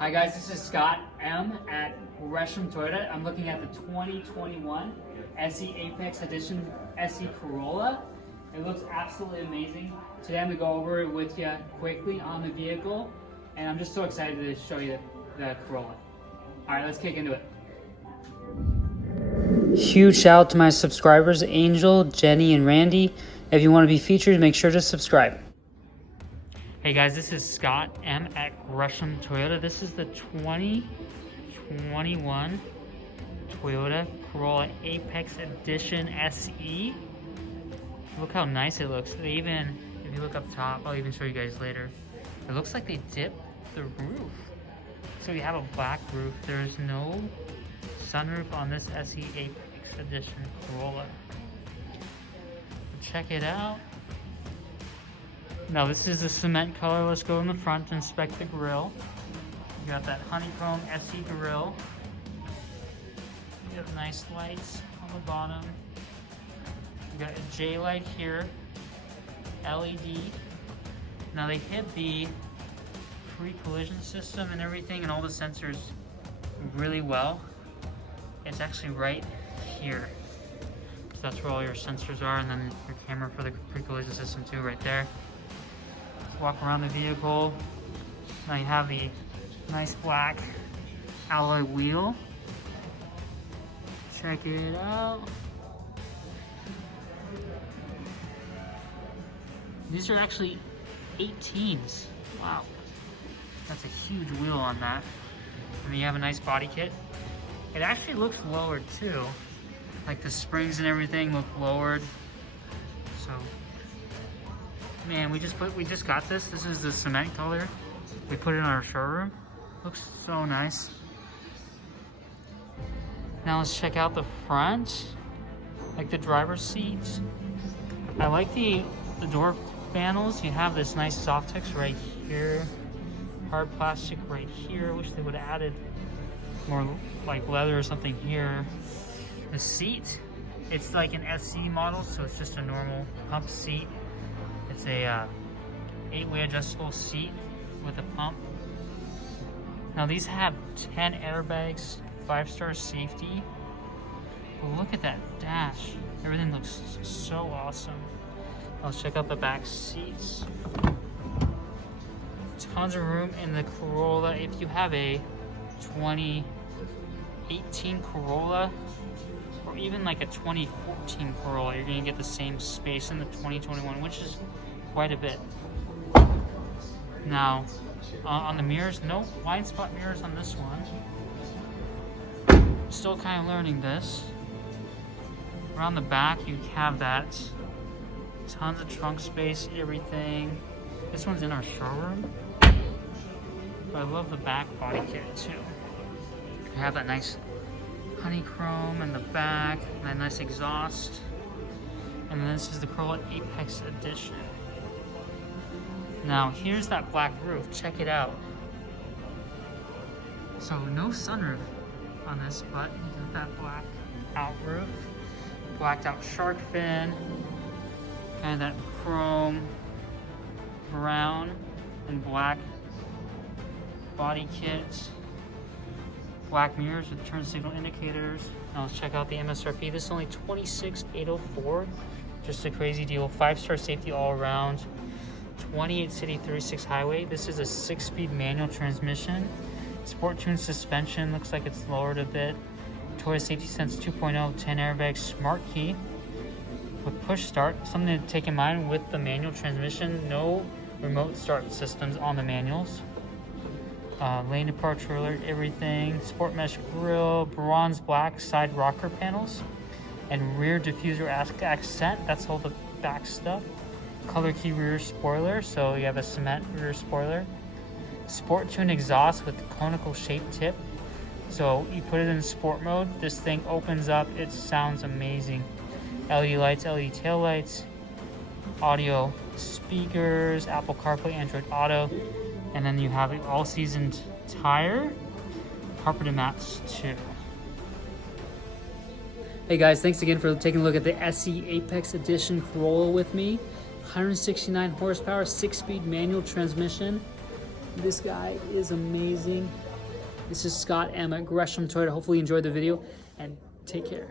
Hi guys, this is Scott M at Gresham Toyota. I'm looking at the 2021 SE Apex Edition SE Corolla. It looks absolutely amazing. Today I'm going to go over it with you quickly on the vehicle, and I'm just so excited to show you the Corolla. Alright, let's kick into it. Huge shout out to my subscribers, Angel, Jenny, and Randy. If you want to be featured, make sure to subscribe. Hey guys, this is Scott M at Gresham Toyota. This is the 2021 Toyota Corolla Apex Edition SE. Look how nice it looks. They even, if you look up top, I'll even show you guys later. It looks like they dipped the roof. So you have a black roof. There's no sunroof on this SE Apex Edition Corolla. Check it out. Now this is the cement color. Let's go in the front to inspect the grille. You got that honeycomb SE grille. You have nice lights on the bottom. You got a J light here, LED. Now they hid the pre-collision system and everything and all the sensors really well. It's actually right here. So that's where all your sensors are, and then your camera for the pre-collision system too, right there. Walk around the vehicle. Now you have the nice black alloy wheel. Check it out. These are actually 18s. Wow. That's a huge wheel on that. And then you have a nice body kit. It actually looks lowered too. Like the springs and everything look lowered. So man, we just got this. This is the cement color. We put it in our showroom. Looks so nice. Now let's check out the front. Like the driver's seat. I like the door panels. You have this nice Softex right here. Hard plastic right here. Wish they would have added more like leather or something here. The seat, it's like an SC model, so it's just a normal pump seat. It's a 8-way adjustable seat with a pump. Now these have 10 airbags, 5-star safety. But look at that dash. Everything looks so awesome. Let's check out the back seats. Tons of room in the Corolla. If you have a 2018 Corolla, or even like a 2014 Corolla, you're gonna get the same space in the 2021, which is quite a bit. Now, on the mirrors, no blind spot mirrors on this one. Still kind of learning this. Around the back, you have that. Tons of trunk space, everything. This one's in our showroom. But I love the back body kit too. You have that nice honeychrome in the back, and that nice exhaust. And then this is the Corolla Apex Edition. Now here's that black roof, check it out. So no sunroof on this, but you got that black out roof, blacked out shark fin, kind of that chrome, brown, and black body kit. Black mirrors with turn signal indicators. Now let's check out the MSRP. This is only $26,804. Just a crazy deal. 5-star safety all around. 28 city, 36 highway. This is a 6-speed manual transmission. Sport tuned suspension. Looks like it's lowered a bit. Toyota Safety Sense 2.0, 10 airbags, smart key with push start. Something to take in mind with the manual transmission. No remote start systems on the manuals. Lane departure alert, everything. Sport mesh grille, bronze black side rocker panels, and rear diffuser accent. That's all the back stuff. Color key rear spoiler, so you have a cement rear spoiler. Sport tune exhaust with conical shaped tip. So you put it in sport mode, this thing opens up, it sounds amazing. LED lights, LED tail lights, audio speakers, Apple CarPlay, Android Auto. And then you have an all-seasoned tire, carpeted mats too. Hey guys, thanks again for taking a look at the SE Apex Edition Corolla with me. 169 horsepower, 6-speed manual transmission. This guy is amazing. This is ScottM Gresham Toyota. Hopefully you enjoyed the video, and take care.